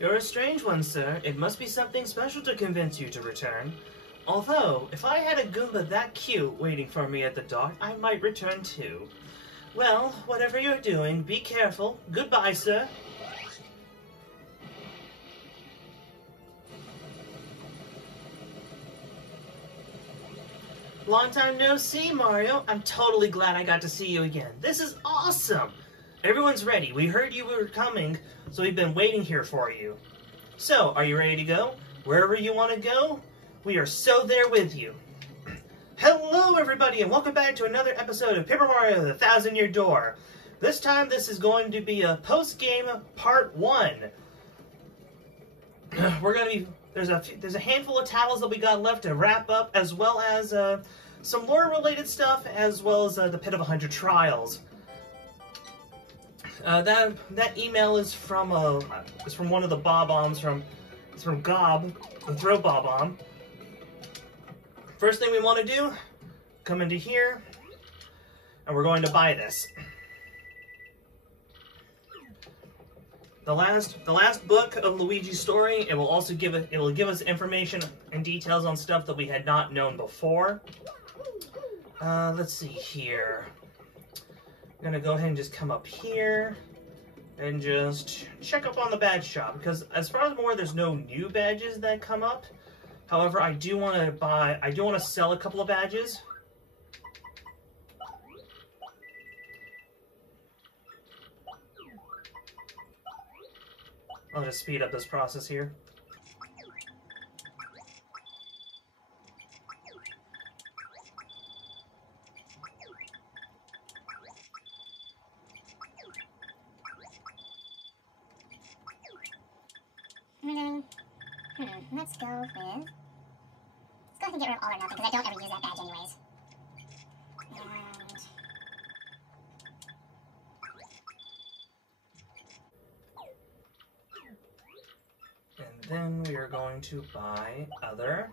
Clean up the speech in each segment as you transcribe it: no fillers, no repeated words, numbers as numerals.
You're a strange one, sir. It must be something special to convince you to return. Although, if I had a Goomba that cute waiting for me at the dock, I might return too. Well, whatever you're doing, be careful. Goodbye, sir. Long time no see, Mario. I'm totally glad I got to see you again. This is awesome! Everyone's ready. We heard you were coming, so we've been waiting here for you. So, are you ready to go? Wherever you want to go, we are so there with you. Hello, everybody, and welcome back to another episode of Paper Mario: The Thousand-Year Door. This time, this is going to be a post-game part 1. We're going to be... There's a handful of towels that we got left to wrap up, as well as some lore-related stuff, as well as the Pit of 100 Trials. That email is from one of the Bob-ombs it's from Gob, the Throw Bob-omb. First thing we want to do, come into here, and we're going to buy this. The last book of Luigi's story, it will give us information and details on stuff that we had not known before. Let's see here. I'm gonna go ahead and just come up here and just check up on the badge shop, because as far as I'm aware, there's no new badges that come up. However, I do want to sell a couple of badges. I'll just speed up this process here. Let's go ahead and get rid of all or nothing, because I don't ever use that badge anyways. And then we are going to buy other.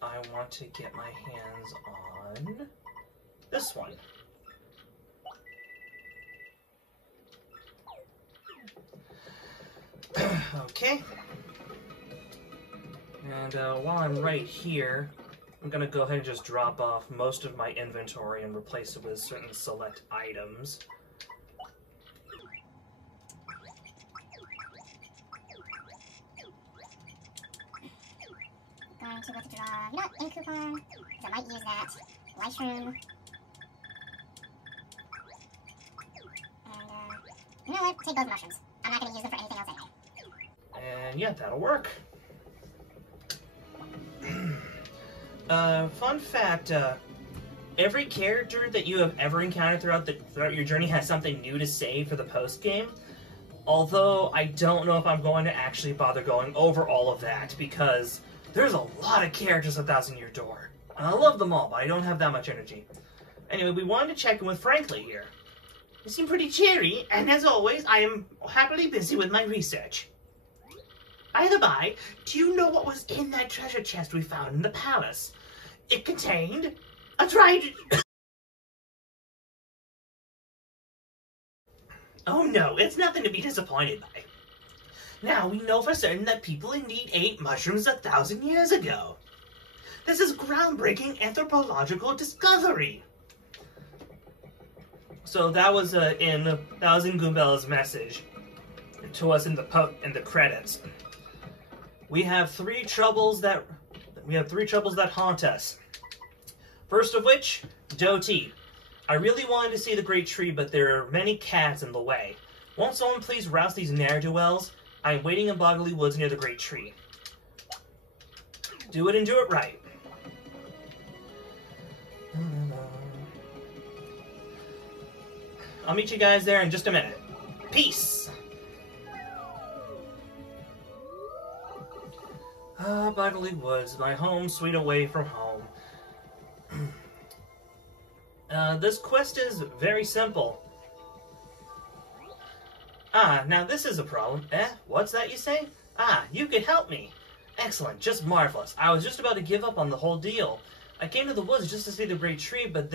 I want to get my hands on this one. Okay. And while I'm right here, I'm going to go ahead and just drop off most of my inventory and replace it with certain select items. Going to withdraw, you know what, ink coupon, because I might use that. Life room. And, you know what, take those mushrooms. I'm not going to use them for anything else anyway. And yeah, that'll work. Fun fact, every character that you have ever encountered throughout your journey has something new to say for the post-game. Although, I don't know if I'm going to actually bother going over all of that, because there's a lot of characters in Thousand-Year Door. And I love them all, but I don't have that much energy. Anyway, we wanted to check in with Frankly here. You seem pretty cheery, and as always, I am happily busy with my research. By the by, do you know what was in that treasure chest we found in the palace? It contained a trident. Oh no, it's nothing to be disappointed by. Now we know for certain that people indeed ate mushrooms 1,000 years ago. This is groundbreaking anthropological discovery. So that was in Goombella's message to us in the credits. We have three troubles that haunt us. First of which, Doty. I really wanted to see the Great Tree, but there are many cats in the way. Won't someone please rouse these ne'er-do-wells? I am waiting in Boggly Woods near the Great Tree. Do it and do it right. I'll meet you guys there in just a minute. Peace! Boggly Woods, my home sweet away from home. This quest is very simple. Now this is a problem. What's that you say? You can help me. Excellent, just marvelous. I was just about to give up on the whole deal. I came to the woods just to see the Great Tree, but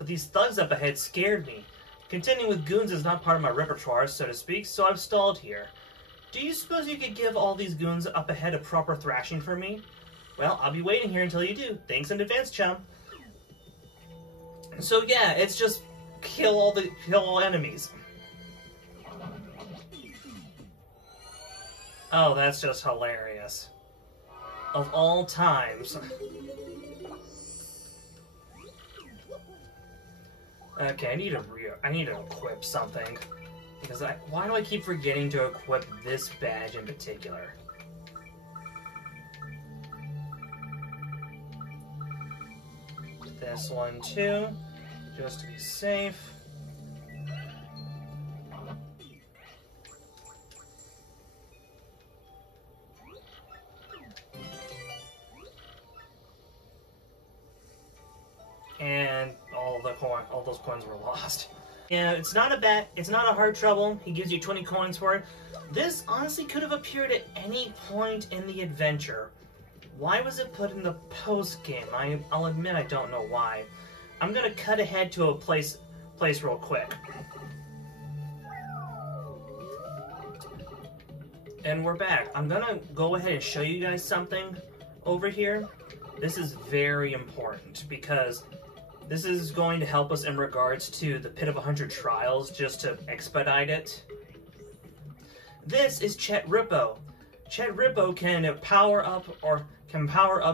these thugs up ahead scared me. Contending with goons is not part of my repertoire, so to speak, so I've stalled here. Do you suppose you could give all these goons up ahead a proper thrashing for me? Well, I'll be waiting here until you do. Thanks in advance, chum. So yeah, it's just kill all enemies. Oh, that's just hilarious. Of all times. Okay, I need to equip something. Because why do I keep forgetting to equip this badge in particular? This one too, just to be safe. And all those coins were lost. Yeah, it's not a hard trouble. He gives you 20 coins for it. This honestly could have appeared at any point in the adventure. Why was it put in the post-game? I'll admit I don't know why. I'm gonna cut ahead to a place real quick. And we're back. I'm gonna go ahead and show you guys something over here. This is very important because this is going to help us in regards to the Pit of 100 Trials, just to expedite it. This is Chet Rippo. Chet Rippo can power up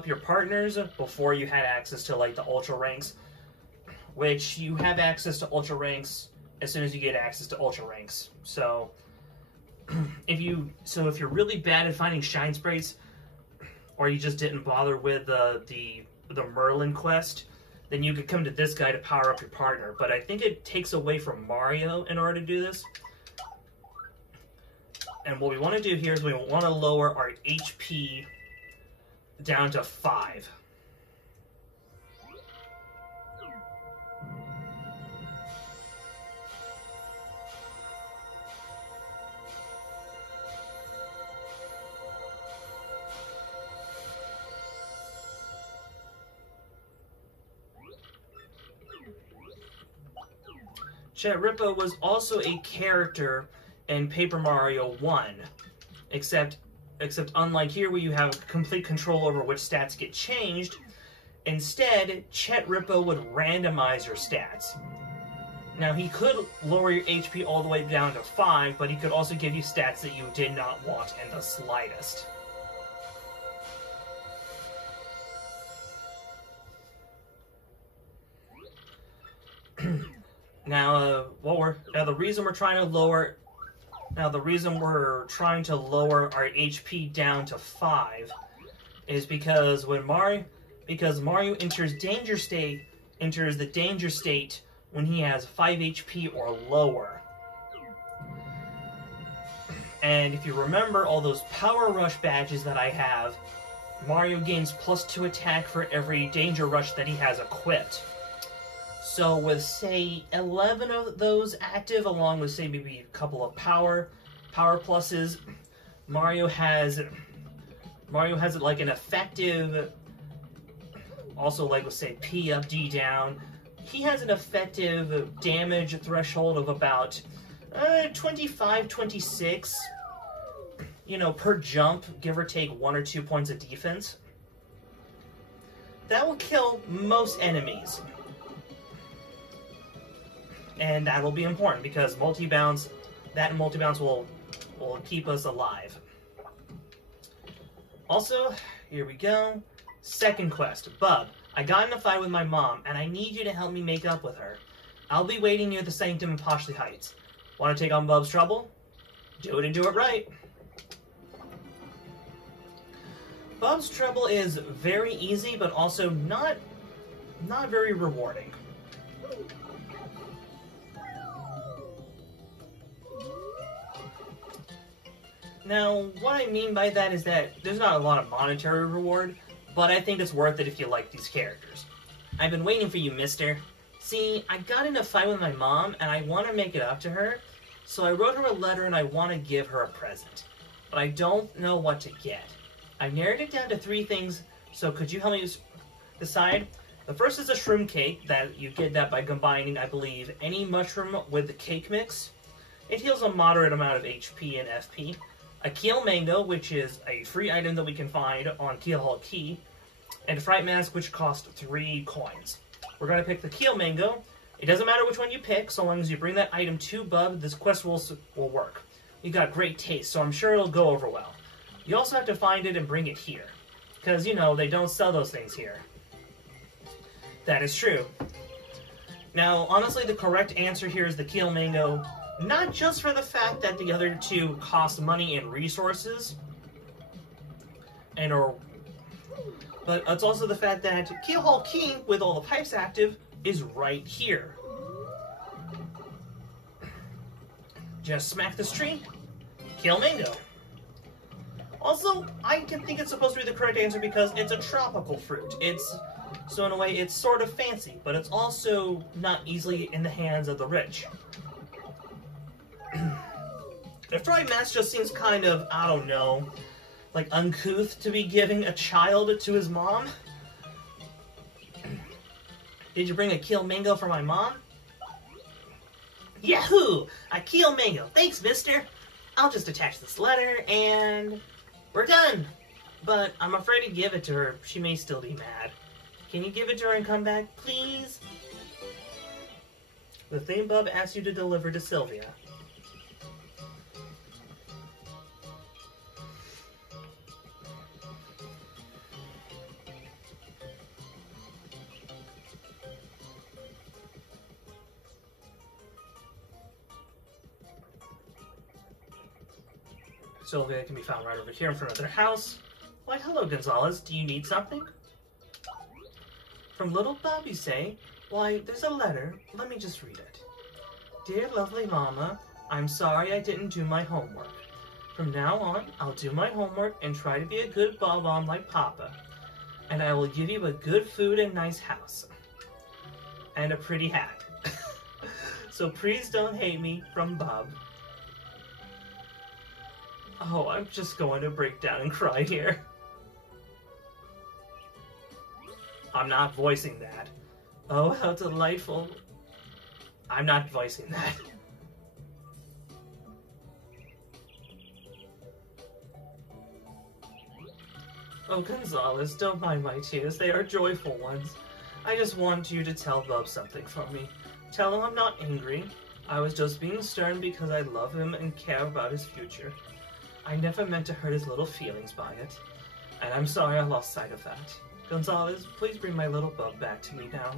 your partners before you had access to like the ultra ranks, which you have access to ultra ranks as soon as you get access to ultra ranks. So if you're really bad at finding shine sprays, or you just didn't bother with the Merlin quest, then you could come to this guy to power up your partner. But I think it takes away from Mario in order to do this. And what we want to do here is we want to lower our HP down to 5. Chet Rippo was also a character in Paper Mario 1, except unlike here where you have complete control over which stats get changed, instead, Chet Rippo would randomize your stats. Now, he could lower your HP all the way down to 5, but he could also give you stats that you did not want in the slightest. The reason we're trying to lower our HP down to 5 is because Mario enters the danger state when he has 5 HP or lower. And if you remember all those Power Rush badges that I have, Mario gains +2 attack for every Danger Rush that he has equipped. So with, say, 11 of those active, along with, say, maybe a couple of power pluses, Mario has like an effective, also like with, say, P up, D down, he has an effective damage threshold of about 25, 26, per jump, give or take 1 or 2 points of defense. That will kill most enemies. And that'll be important because multi-bounce will keep us alive. Also, here we go. Second quest. Bub, I got in a fight with my mom, and I need you to help me make up with her. I'll be waiting near the Sanctum in Poshley Heights. Want to take on Bub's trouble? Do it and do it right. Bub's trouble is very easy, but also not very rewarding. Now, what I mean by that is that there's not a lot of monetary reward, but I think it's worth it if you like these characters. I've been waiting for you, mister. See, I got in a fight with my mom, and I want to make it up to her, so I wrote her a letter and I want to give her a present. But I don't know what to get. I've narrowed it down to 3 things, so could you help me decide? The first is a shroom cake, that you get that by combining, I believe, any mushroom with the cake mix. It heals a moderate amount of HP and FP. a Keel Mango, which is a free item that we can find on Keelhaul Key, and a Fright Mask, which costs 3 coins. We're going to pick the Keel Mango. It doesn't matter which one you pick, so long as you bring that item to Bub, this quest will work. You got great taste, so I'm sure it'll go over well. You also have to find it and bring it here, because, you know, they don't sell those things here. That is true. Now, honestly, the correct answer here is the Keel Mango, not just for the fact that the other two cost money and resources, but it's also the fact that Keelhaul Key, with all the pipes active, is right here. Just smack this tree, Keel Mango. Also, I can think it's supposed to be the correct answer because it's a tropical fruit. So in a way, it's sort of fancy, but it's also not easily in the hands of the rich. The Fright Mask just seems kind of, I don't know, like uncouth to be giving a child to his mom. Did you bring a Keel Mango for my mom? Yahoo! A Keel Mango. Thanks, mister. I'll just attach this letter and we're done. But I'm afraid to give it to her. She may still be mad. Can you give it to her and come back, please? The thing Bub asked you to deliver to Sylvia. Sylvia can be found right over here in front of their house. Why, hello, Gonzalez. Do you need something? From little Bub, you say? Why, there's a letter. Let me just read it. Dear lovely Mama, I'm sorry I didn't do my homework. From now on, I'll do my homework and try to be a good Bob-omb like Papa. And I will give you a good food and nice house. And a pretty hat. So please don't hate me, from Bub. Oh, I'm just going to break down and cry here. I'm not voicing that. Oh, how delightful. I'm not voicing that. Oh, Gonzalez, don't mind my tears. They are joyful ones. I just want you to tell Bub something from me. Tell him I'm not angry. I was just being stern because I love him and care about his future. I never meant to hurt his little feelings by it. And I'm sorry I lost sight of that. Gonzalez, please bring my little Bub back to me now.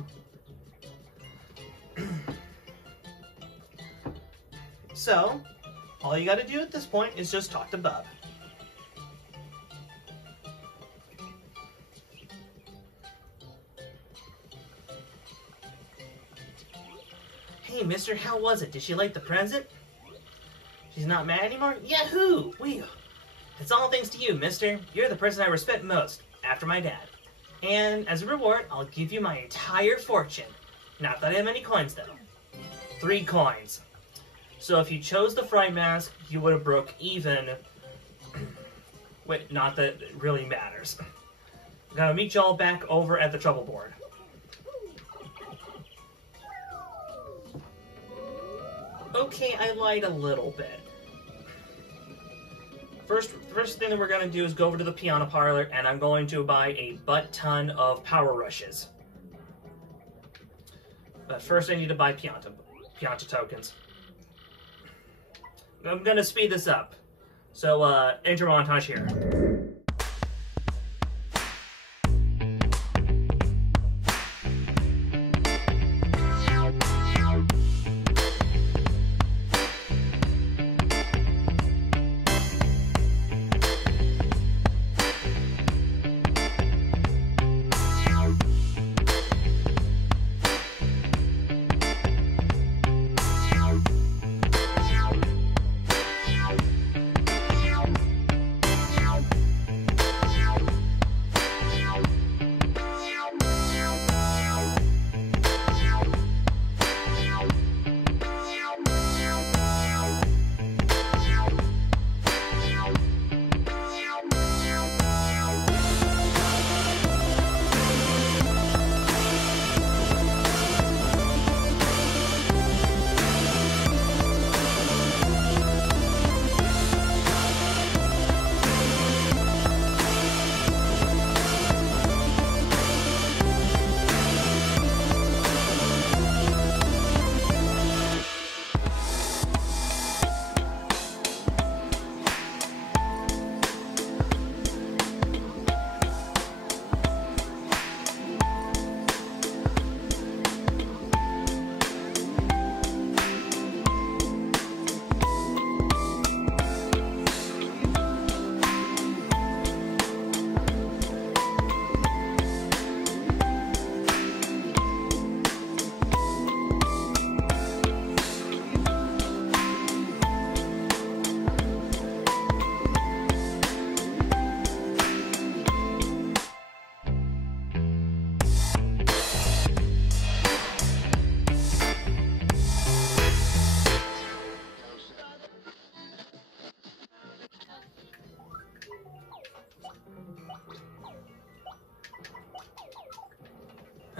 So, all you gotta do at this point is just talk to Bub. Hey, mister, how was it? Did she like the present? She's not mad anymore? Yahoo! It's all thanks to you, mister. You're the person I respect most, after my dad. And as a reward, I'll give you my entire fortune. Not that I have any coins, though. 3 coins. So if you chose the Fright Mask, you would have broke even. Wait, not that it really matters. I'm gonna meet y'all back over at the trouble board. Okay, I lied a little bit. First thing that we're going to do is go over to the piano parlor, and I'm going to buy a butt-ton of power rushes. But first I need to buy Pianta tokens. I'm going to speed this up. So, enter montage here.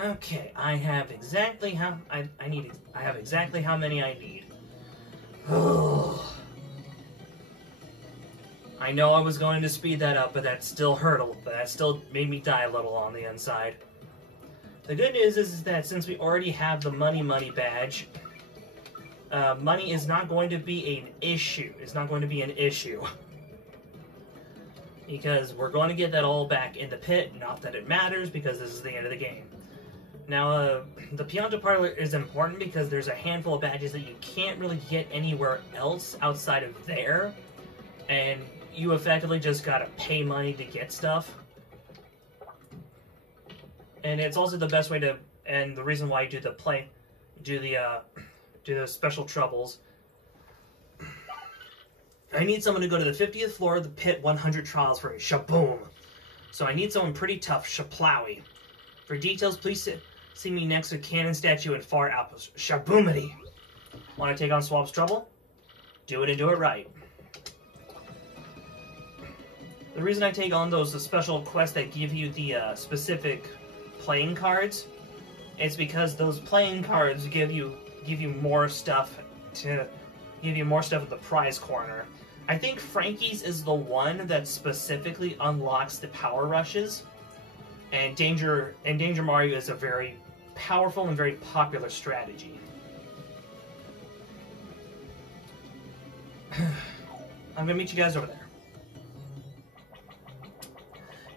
Okay, I have exactly how I have exactly how many I need. I know I was going to speed that up, but that still hurt a little. That still made me die a little on the inside. The good news is that since we already have the money badge, money is not going to be an issue. It's not going to be an issue. Because we're going to get that all back in the pit. Not that it matters, because this is the end of the game. Now, the Pianta Parlor is important because there's a handful of badges that you can't really get anywhere else outside of there. And you effectively just gotta pay money to get stuff. And it's also the best way to, and the reason why you do the special troubles. I need someone to go to the 50th floor of the pit 100 trials for a shaboom. So I need someone pretty tough, Shaplowy. For details, please see me next to Cannon Statue and Far Outpost. Shaboomity! Want to take on Swab's trouble? Do it and do it right. The reason I take on those special quests that give you the specific playing cards is because those playing cards give you more stuff at the prize corner. I think Frankie's is the one that specifically unlocks the power rushes, and Danger Mario is a very powerful and very popular strategy. I'm gonna meet you guys over there.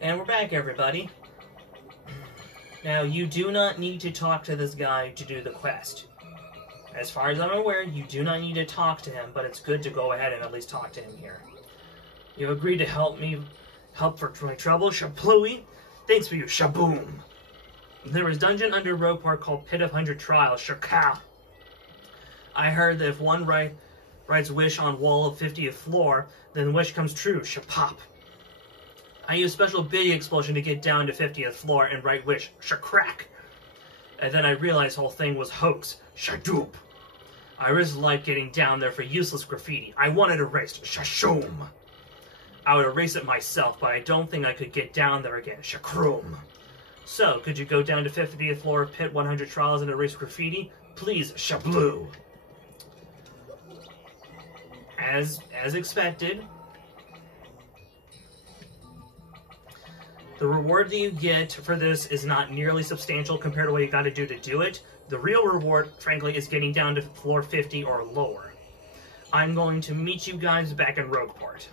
And we're back, everybody. Now, you do not need to talk to this guy to do the quest. As far as I'm aware, you do not need to talk to him, but it's good to go ahead and at least talk to him here. You agreed to help for my trouble, Shaplowy? Thanks for you, Shaboom. There is dungeon under Rogue Park called Pit of 100 Trials, Shaka. I heard that if one writes wish on wall of 50th floor, then the wish comes true, Shapop. I used special big explosion to get down to 50th floor and write wish, Shacrack. And then I realized the whole thing was hoax, Shadoop. I risked life getting down there for useless graffiti. I wanted erased, Shashoom. I would erase it myself, but I don't think I could get down there again, Shakroom. So, could you go down to 50th floor of Pit 100 Trials and erase graffiti? Please, Shabloo. As expected, the reward that you get for this is not nearly substantial compared to what you got to do it. The real reward, frankly, is getting down to floor 50 or lower. I'm going to meet you guys back in Rogueport.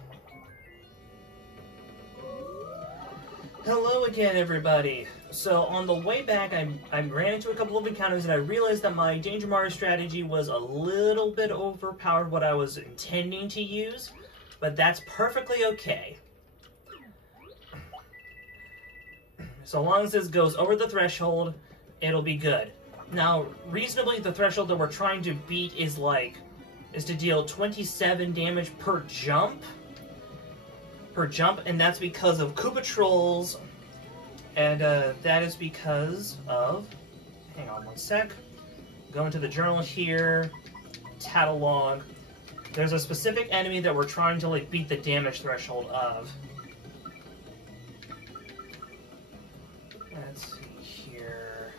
Hello again, everybody. So on the way back, I ran into a couple of encounters and I realized that my Danger Mario strategy was a little bit overpowered what I was intending to use, but that's perfectly okay. So long as this goes over the threshold, it'll be good. Now, reasonably, the threshold that we're trying to beat is to deal 27 damage per jump. And that's because of Koopa Trolls, and that is because of, hang on one sec, go into the journal here, catalog, there's a specific enemy that we're trying to beat the damage threshold of. Let's see here.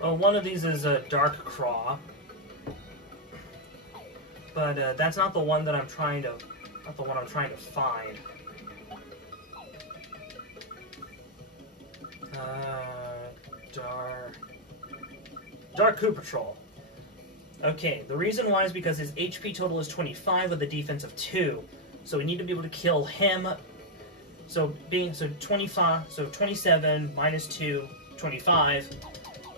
Well, one of these is a Dark Craw. But that's not the one that I'm trying to find. Dark Koopa Troll. Okay, the reason why is because his HP total is 25 with a defense of 2. So we need to be able to kill him. So 27 minus 2, 25.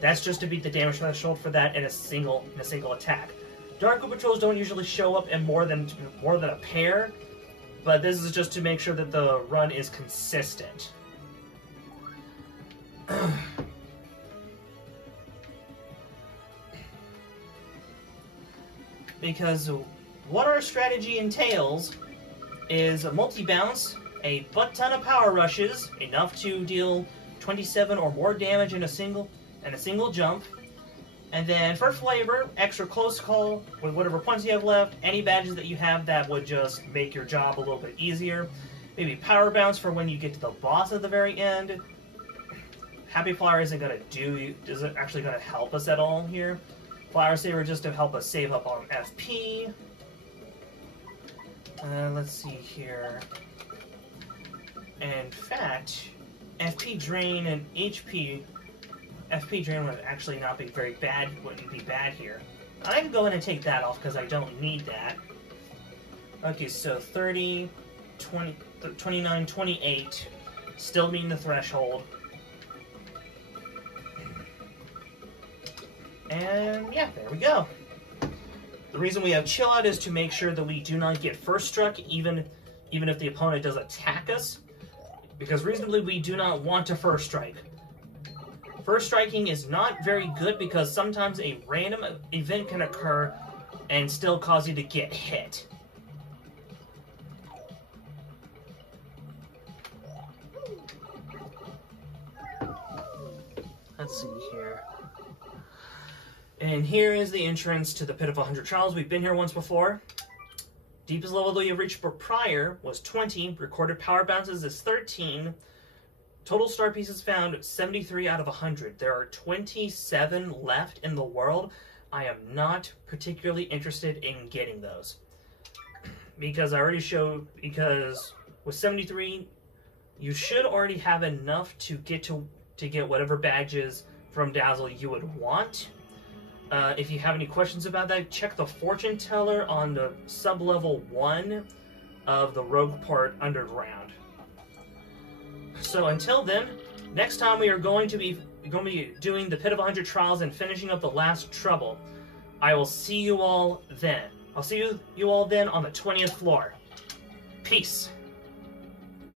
That's just to beat the damage threshold for that in a single attack. Dark Koopa Trolls don't usually show up in more than a pair, but this is just to make sure that the run is consistent. because what our strategy entails is a multi-bounce, a butt-ton of power rushes, enough to deal 27 or more damage in a single jump, and then for flavor, extra close call with whatever points you have left, any badges that you have that would just make your job a little bit easier. Maybe power bounce for when you get to the boss at the very end. Happy Flower isn't actually going to help us at all here. Flower Saver just to help us save up on FP. Let's see here. In fact, FP drain and FP drain would actually not be very bad, wouldn't be bad here. I can go ahead and take that off because I don't need that. Okay, so 30, 20, 29, 28, still meeting the threshold. And yeah, there we go. The reason we have Chill Out is to make sure that we do not get first struck, even if the opponent does attack us. Because reasonably, we do not want to first strike. First striking is not very good because sometimes a random event can occur and still cause you to get hit. Let's see here. And here is the entrance to the Pit of 100 Trials. We've been here once before. Deepest level that you have reached prior was 20. Recorded power bounces is 13. Total star pieces found 73 out of 100. There are 27 left in the world. I am not particularly interested in getting those. Because I already showed, because with 73, you should already have enough to get whatever badges from Dazzle you would want. If you have any questions about that, check the fortune teller on the sub-level 1 of the Rogue Port Underground. So until then, next time we are going to be doing the Pit of 100 Trials and finishing up the last trouble. I will see you all then. I'll see you all then on the 20th floor. Peace.